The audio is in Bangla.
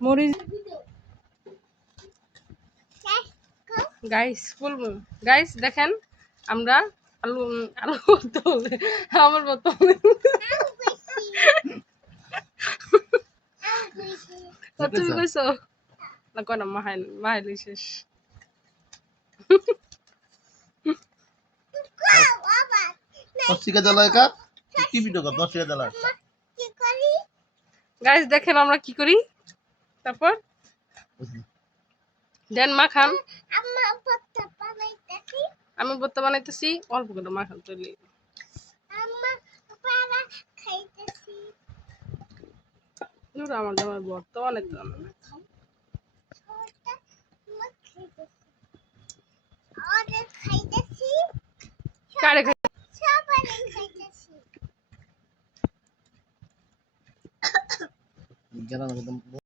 মরিচ গাইস বলবো গাইস দেখেন আমরা আলু আলু করতে হবে আমার মতো তুমি কইছো না কোন মাহাই শেষ গাইস দেখেন আমরা কি করি তারপর দেন মাখান আমি ভর্তা বানাইতেছি অল্প করে মাখান তৈরি আমার জামাই ভর্তা বানাইতে জানে না কারে খাই